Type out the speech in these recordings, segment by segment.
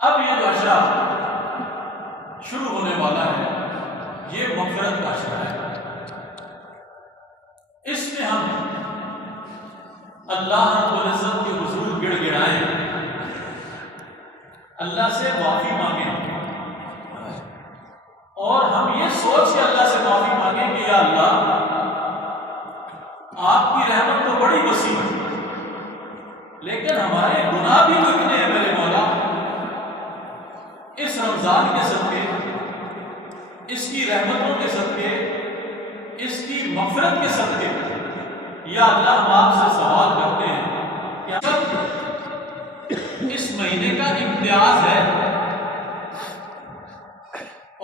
اب یہ جو عشرہ شروع ہونے والا ہے یہ مغفرت کا عشرہ ہے. اس میں ہم اللہ رب العزت کے حضور گڑ گڑائیں، اللہ سے معافی مانگیں، اور ہم یہ سوچ کے اللہ سے معافی مانگیں کہ یا اللہ آپ کی رحمت تو بڑی وسیع ہے لیکن ہمارے گناہ بھی تو اتنے ہیں میرے مولا. اس رمضان کے صدقے، اس کی رحمتوں کے صدقے، اس کی مغفرت کے صدقے یا اللہ ہم آپ سے سوال کرتے ہیں کہ اب اس مہینے کا امتیاز ہے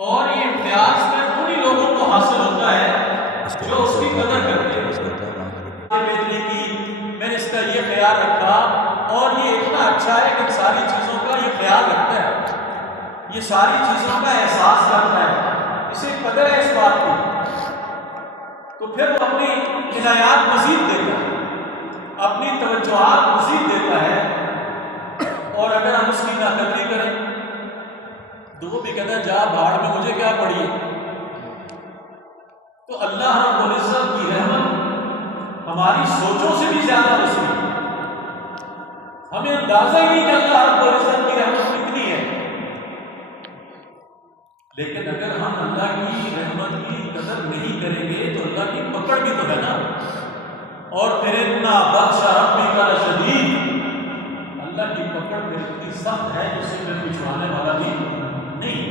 اور یہ امتیاز میں انہی لوگوں کو حاصل ہوتا ہے جو اس کی قدر کرتے ہیں. بیٹنے کی میں نے اس کا یہ خیال رکھا اور یہ اتنا اچھا ہے کہ ساری چیزوں کا یہ خیال رکھتا ہے، یہ ساری چیزوں کا احساس کرتا ہے، اسے قدر ہے اس بات کی، تو پھر وہ اپنی عنایات مزید دیتا ہے، اپنی توجہات مزید دیتا ہے. اور اگر ہم اس کی ناقدری کریں تو وہ بھی کہتا ہے جا بھاڑ میں مجھے کیا پڑی ہے. تو اللہ رب العزت کی رحمت ہماری سوچوں سے بھی زیادہ وسیع ہے. ہمیں اندازہ ہی نہیں کہ اللہ رب العزت کی رحمت کتنی ہے. لیکن اگر ہم اللہ کی رحمت کی قدر نہیں کریں گے تو اللہ کی پکڑ بھی تو ہے نا. اور پھر اتنا بخش ربی کا شدید، اللہ کی پکڑ پھر اتنی سخت ہے جس سے پھر پچھوانے والا بھی نہیں.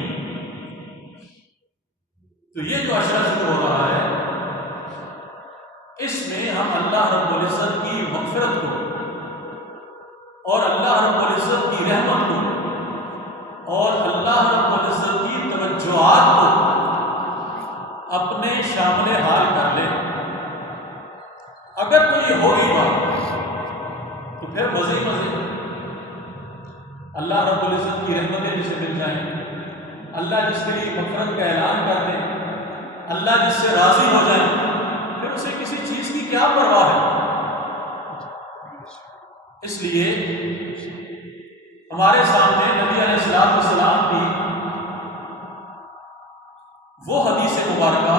تو یہ جو عشرہ شروع ہو رہا ہے اس میں ہم اللہ رب العزت کی مغفرت کو اور اللہ رب العزت کی رحمت کو اور اللہ رب العزت کی توجہات کو اپنے شامل حال کر لیں. اگر تو یہ ہو گئی بات تو پھر مزے ہی مزے. اللہ رب العزت کی رحمتیں جسے مل جائیں، اللہ جس کے لیے مغفرت کا اعلان کر دیں، اللہ جس سے راضی ہو جائیں، پھر اسے کسی چیز کی کیا پرواہ ہے. اس لیے ہمارے سامنے نبی علیہ السلام کی وہ حدیث مبارکہ،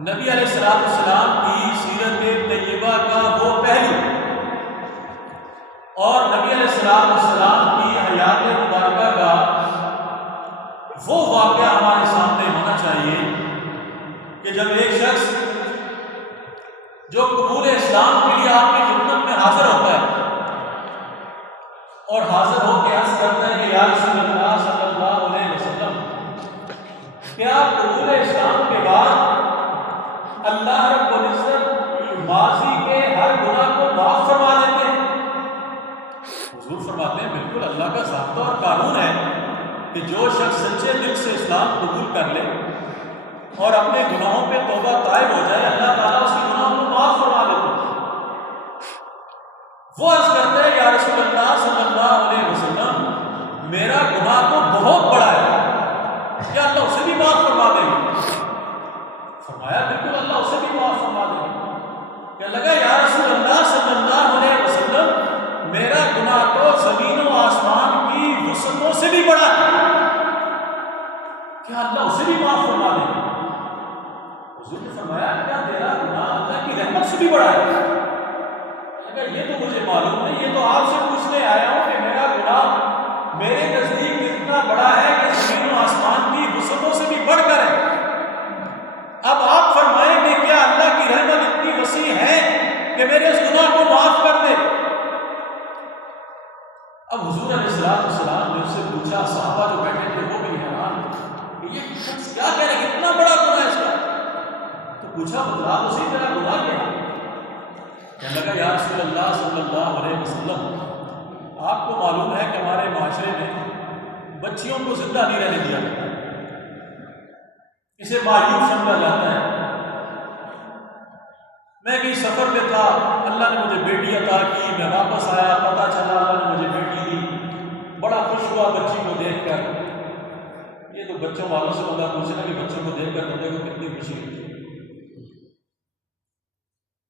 نبی علیہ السلام کی سیرت طیبہ کا وہ پہلو اور نبی علیہ السلام کی حیات مبارکہ کا وہ واقعہ ہمارے سامنے ہونا چاہیے کہ جب ایک شخص جو قبول اسلام کے لیے آپ کی خدمت میں حاضر ہوتا ہے اور حاضر ہو کے عرض کرتا ہے کہ یا رسول اللہ صلی اللہ علیہ وسلم، کیا قبول اسلام کے بعد اللہ رب العزت ماضی کے ہر گناہ کو معاف فرما دیتے ہیں؟ حضور فرماتے ہیں بالکل، اللہ کا ضابطہ اور قانون ہے کہ جو شخص سچے دل سے اسلام قبول کر لے اور اپنے گناہوں پہ توبہ طائب ہو جائے اللہ تعالیٰ اس کے گناہوں کو معاف فرما دیتے ہیں. وہ عرض کرتے ہیں یا رسول اللہ صلی اللہ علیہ وسلم، میرا گناہ تو بہت بڑا ہے، کیا اللہ اسے بھی معاف فرما دیں گے؟ فرمایا بالکل اللہ اسے بھی معاف فرما دیں گے. کہنے لگا یا رسول اللہ صلی اللہ علیہ وسلم، میرا گناہ تو زمین و آسمان کی وسعتوں سے بھی بڑا ہے، کیا اللہ اسے بھی معاف فرما دیں گے؟ حضور نے فرمایا کیا تیرا گناہ اللہ کی رحمت سے بھی بڑا ہے؟ یہ تو مجھے معلوم ہے، یہ تو آپ سے پوچھنے آیا ہوں کہ میرا گناہ میرے نزدیک اتنا بڑا ہے کہ زمین و آسمان کی وسعتوں سے بھی بڑھ کر ہے. اب آپ فرمائیں کہ کیا اللہ کی رحمت اتنی وسیع ہے کہ میرے اس گناہ کو معاف کر دے؟ اب حضور علیہ السلام نے اس سے پوچھا، صحابہ جو بیٹھے تھے وہ بھی حیران کہ یہ شخص کیا کہہ رہے، اتنا بڑا گناہ ہے اس کا. تو پوچھا بتلا اسی طرح گناہ کیا؟ کہنے لگا یا رسول اللہ صلی اللہ علیہ وسلم، آپ کو معلوم ہے کہ ہمارے معاشرے میں بچیوں کو زندہ نہیں رہنے دیا جاتا، اسے مایوب سمجھا جاتا ہے. میں کہیں سفر پہ تھا، اللہ نے مجھے بیٹی عطا کی، میں واپس آیا، پتہ چلا اللہ نے مجھے بیٹی دی، بڑا خوش ہوا بچی کو دیکھ کر. یہ تو بچوں والوں سے بندہ پوچھنا کہ بچوں کو دیکھ کر بندے کو کتنی خوشی ہوتی ہے.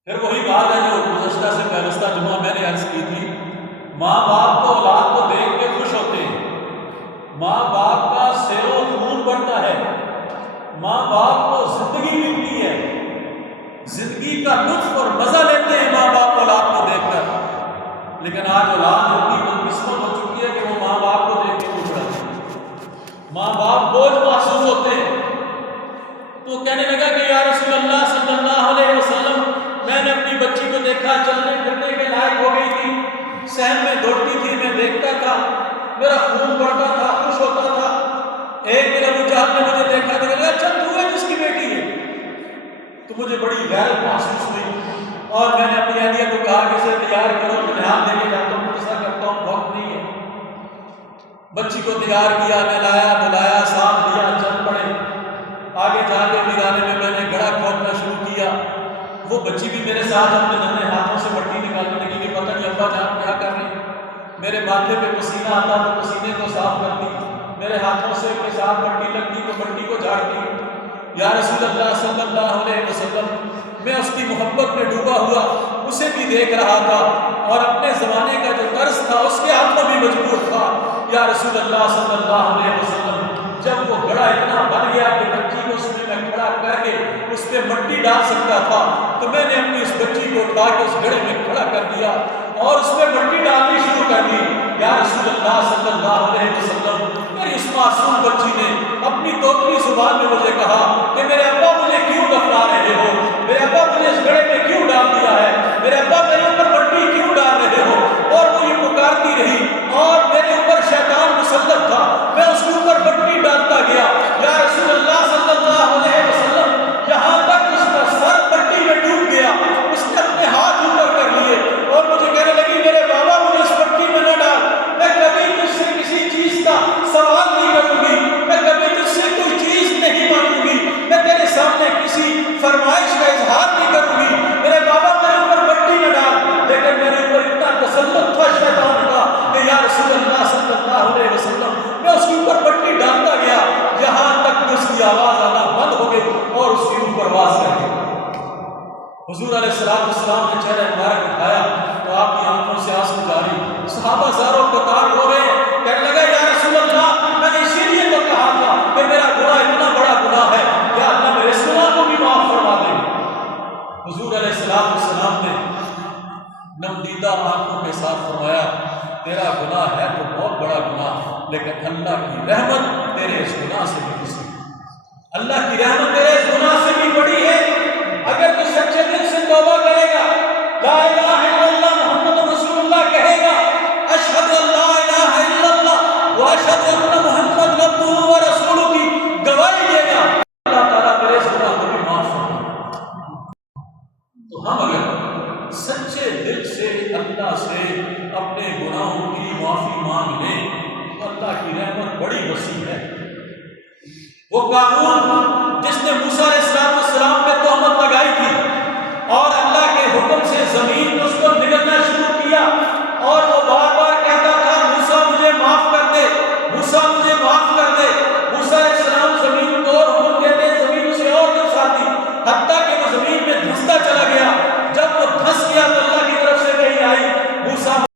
پھر وہی بات ہے جو گزشتہ سے پہلستہ جمعہ میں نے عرض کی تھی، ماں باپ تو اولاد کو دیکھ کے خوش ہوتے ہیں میرا خون بڑھتا تھا، خوش ہوتا تھا۔ ایک دن ابو جہل نے مجھے دیکھا تو کہا اچھا تو ہے جس کی بیٹی ہے؟ تو مجھے بڑی غیرت محسوس ہوئی اور میں نے اپنی اہلیہ کو کہا کہ اسے تیار کرو، میں نہال دے کے جاتا ہوں، ایسا کرتا ہوں، وقت نہیں ہے۔ بچی کو تیار کیا، میں لایا، بلایا، ساتھ دیا، چل پڑے۔ آگے جا کے ویرانے میں نے گڑھا کھودنا شروع کیا۔ وہ بچی بھی میرے ساتھ اپنے ننھے ہاتھوں سے مٹی نکالنے لگی کہ پتہ نہیں ابا جان کیا کر رہے ہیں۔ میرے ماتھے پہ پسینہ آتا تو پسینے کو صاف کرتی، میرے ہاتھوں سے کے ساتھ مٹی لگتی تو مٹی کو جھاڑتی۔ یا رسول اللہ صلی اللہ علیہ وسلم، میں اس کی محبت میں ڈوبا ہوا اسے بھی دیکھ رہا تھا اور اپنے زمانے کا جو طرز تھا اس کے ہاتھوں بھی مجبور تھا۔ یا رسول اللہ صلی اللہ علیہ وسلم، جب وہ گڑھا اتنا بن گیا کہ بچی کو اس میں کھڑا کر کے اس پہ مٹی ڈال سکتا تھا تو میں نے اپنی اس بچی کو اٹھا کے اس گڑھے میں کھڑا کر دیا اور اس پہ مٹی ڈالنی شروع کر دی۔ یا رسول اللہ صلی اللہ علیہ وسلم، میری اس معصوم بچی نے اپنی توتلی زبان میں مجھے کہا کہ میرے ابا مجھے کیوں دفنا رہے ہو، میرے ابا مجھے اس گڑھے میں کیوں ڈال دیا ہے، میرے ابا میرے اوپر مٹی کیوں ڈال رہے ہو؟ اور وہ یہ پکارتی رہی اور میرے اوپر شیطان مسلط تھا، میں اس کے اوپر مٹی ڈالتا گیا۔ یا رسول اللہ صلی اللہ علیہ وسلم، یہاں تک اس کا سر مٹی میں ڈوب گیا، اس نے اپنے ہاتھ اوپر کر لیے اور مجھے کہنے لگی میرے بابا مجھے اس مٹی میں نہ ڈال، میں کبھی تجھ سے کسی چیز کا سوال نہیں کروں گی، میں کبھی تجھ سے کوئی چیز نہیں مانگوں گی، میں تیرے سامنے کسی فرمائش کا اظہار نہیں کروں گی، میرے بابا میرے اوپر مٹی نہ ڈال۔ لیکن میرے اوپر اتنا تسلط تھا شیطان کا کہ یا رسول اللہ صلی اللہ علیہ وسلم، میں اس کے اوپر مٹی ڈالتا گیا یہاں تک کہ اس کی آواز آنا بند ہو گئی اور اس کی روح پرواز کر گئی۔ حضور علیہ السلام نے چہرہ مبارک اٹھایا تو آپ کی آنکھوں سے آنسو جاری، صحابہ زاروں قطار ہو رہے ہیں، کہنے لگا یا رسول اللہ میں نے اسی لیے تو کہا تھا کہ میرا گناہ اتنا بڑا گناہ ہے، یا اللہ میرے اس گناہ کو بھی معاف فرما دے۔ حضور علیہ السلام نے نمدیدہ آنکھوں کے ساتھ فرمایا تیرا گناہ ہے تو بہت بڑا گناہ، لیکن اللہ کی رحمت تیرے اس گناہ سے بھی کسی، اللہ کی رحمت تیرے اس گناہ سے بھی بڑی ہے۔ اگر تو سچے دل سے توبہ کرے گا، لا الہ الا اللہ محمد رسول اللہ کہے گا، اشہد ان لا الہ الا اللہ و اشہد ان محمد عبدہ و رسولہ کی گواہی دے گا، اللہ تعالیٰ تیرے اس گناہ کو بھی معاف فرمائے۔ تو ہم اگر سچے دل سے اللہ سے اپنے گناہوں کی معافی مانگ لیں تو اللہ کی رحمت بڑی وسیع ہے۔ وہ قارون جس نے موسیٰ علیہ السلام پہ تہمت لگائی تھی اور اللہ کے حکم سے زمین نے اس کو نگلنا